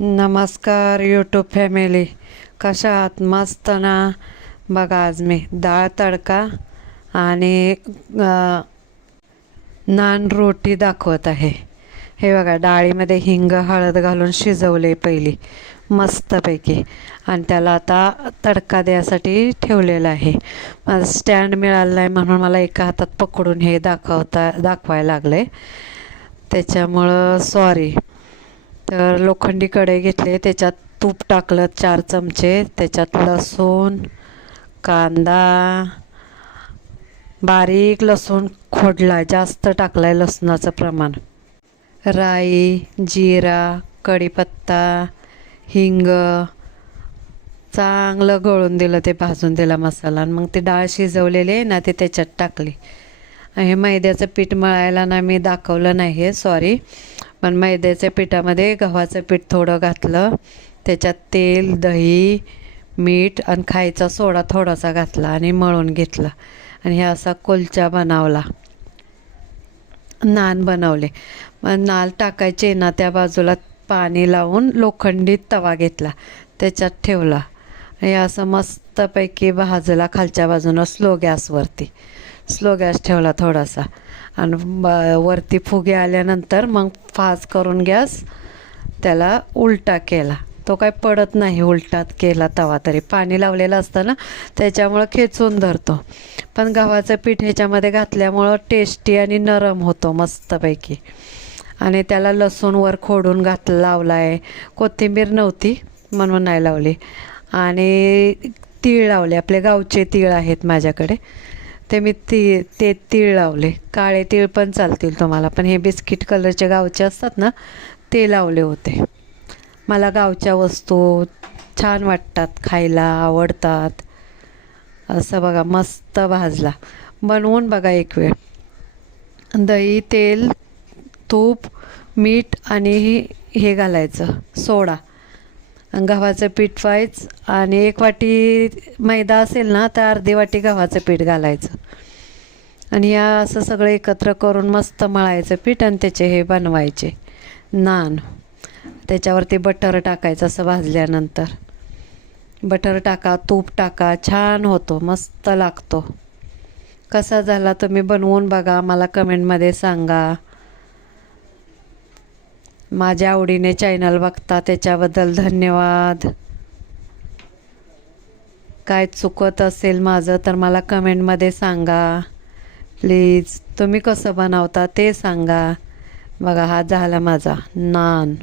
नमस्कार YouTube family, कशा आहात? मस्त ना. बघा आज मी डाळ तडका आणि नान रोटी दाखवत आहे. हे बघा, डाळीमध्ये हिंग हळद घालून शिजवले पहिली मस्तपैकी, आणि त्याला आता तडका द्यायसाठी ठेवलेला आहे. माझं स्टँड मिळालं नाही म्हणून मला एका हातात पकडून हे दाखवायला लागले, त्याच्यामुळं सॉरी. तर लोखंडी कढई घेतले, त्याच्यात तूप टाकलं 4 चमचे, त्याच्यात लसूण, कांदा, बारीक लसूण खोडला, जास्त टाकलाय लसणाचं प्रमाण, राई, जिरा, कढीपत्ता, हिंग चांगलं गळून दिलं, ते भाजून दिला मसाला, आणि मग ते डाळ शिजवलेले ना ते त्याच्यात टाकले. हे मैद्याचं पीठ मळायला ना मी दाखवलं नाही आहे, सॉरी. पण मैद्याच्या पिठामध्ये गव्हाचं पीठ थोडं घातलं, त्याच्यात तेल, दही, मीठ आणि खायचा सोडा थोडासा घातला आणि मळून घेतला, आणि हे असा कुलचा बनवला. नान बनवले. मग नान टाकायचे ना, त्या बाजूला पाणी लावून लोखंडी तवा घेतला, त्याच्यात ठेवला. हे असं मस्तपैकी भाजला खालच्या बाजूनं स्लो गॅस ठेवला थोडासा, आणि वरती फुगे आल्यानंतर मग फास्ट करून गॅस त्याला उलटा केला. तो काय पडत नाही उलटात केला तवा तरी, पाणी लावलेलं असतं ना त्याच्यामुळं खेचून धरतो. पण गव्हाचं पीठ ह्याच्यामध्ये घातल्यामुळं टेस्टी आणि नरम होतो मस्तपैकी. आणि त्याला लसूण वर खोडून लावला आहे. कोथिंबीर नव्हती म्हणून नाही लावली. आणि तीळ लावले, आपले गावचे तीळ आहेत माझ्याकडे, ते मी ते तीळ लावले. काळे तीळ पण चालतील तुम्हाला, पण हे बिस्किट कलरचे गावचे असतात ना ते लावले होते. मला गावच्या वस्तू छान वाटतात, खायला आवडतात. असं बघा मस्त भाजला. बनवून बघा एक वेळ. दही, तेल, तूप, मीठ आणि हे घालायचं सोडा, गव्हाचं पीठ व्हायचं, आणि 1 वाटी मैदा असेल ना तर अर्धी वाटी गव्हाचं पीठ घालायचं, आणि या असं सगळं एकत्र करून मस्त मळायचं पीठ, आणि त्याचे हे बनवायचे नान. त्याच्यावरती बटर टाकायचं, असं भाजल्यानंतर बटर टाका, तूप टाका, छान होतो, मस्त लागतो. कसा झाला तुम्ही बनवून बघा, मला कमेंटमध्ये सांगा. माझ्या आवडीने चॅनल बघता त्याच्याबद्दल धन्यवाद. काय चुकत असेल माझं तर मला कमेंटमध्ये सांगा प्लीज. तुम्ही कसं बनवता ते सांगा. बघा हा झाला माझा नान.